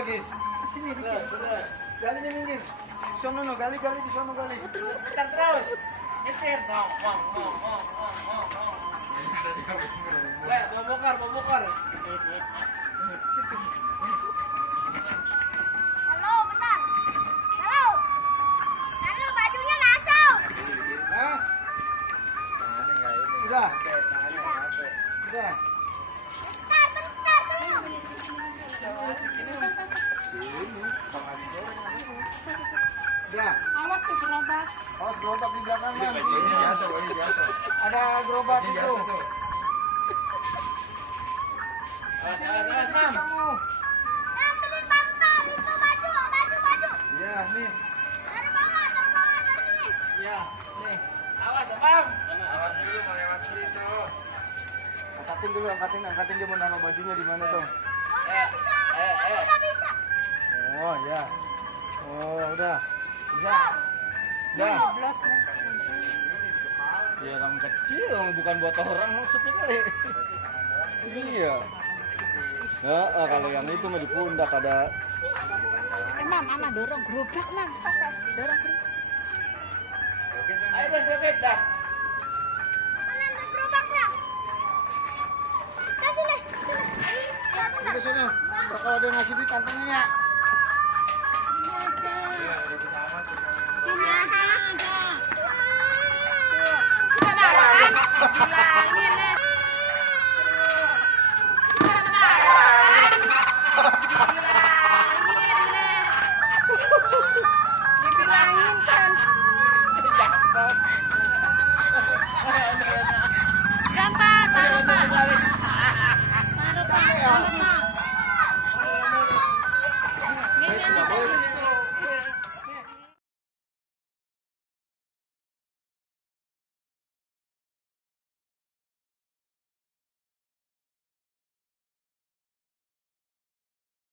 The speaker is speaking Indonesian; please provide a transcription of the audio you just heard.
lagi. Sini dikit. Galinya minggir. Sono no, gali di sono gali. Terus. Nyetir. Bawa bokar. Situ. Halo, bentar. Halo. Halo, bajunya masuk. Hah? Tangannya enggak ini. Udah. Tangannya capek. Udah. Bentar, belum. Udah. Awas tuh gerobak. Awas gerobak di belakang kan. Ini jatuh. Ada gerobak Ini itu. jatuh tuh. Awas, Mam. Kamu. Ambilin bantal itu baju. Iya, nih. Taruh bawah dari sini. Iya, nih. Awas, Mam. Awas dulu mau lewat situ. Angkatin dulu, angkatin dia mau naruh bajunya di mana tuh. Nggak bisa. Oh, ya. Oh, udah. Bisa. Udah. Ya orang kecil, orang bukan buat orang maksudnya kali. Iya. Ya, kalau yang itu mah di pundak ada. Mam, Mama dorong gerobak, Mam. Dorong gerobak. Ayo joget dah. Mana ada gerobaknya? Kasih nih. Udah sana. Kalau dia ngasih duit kantongnya.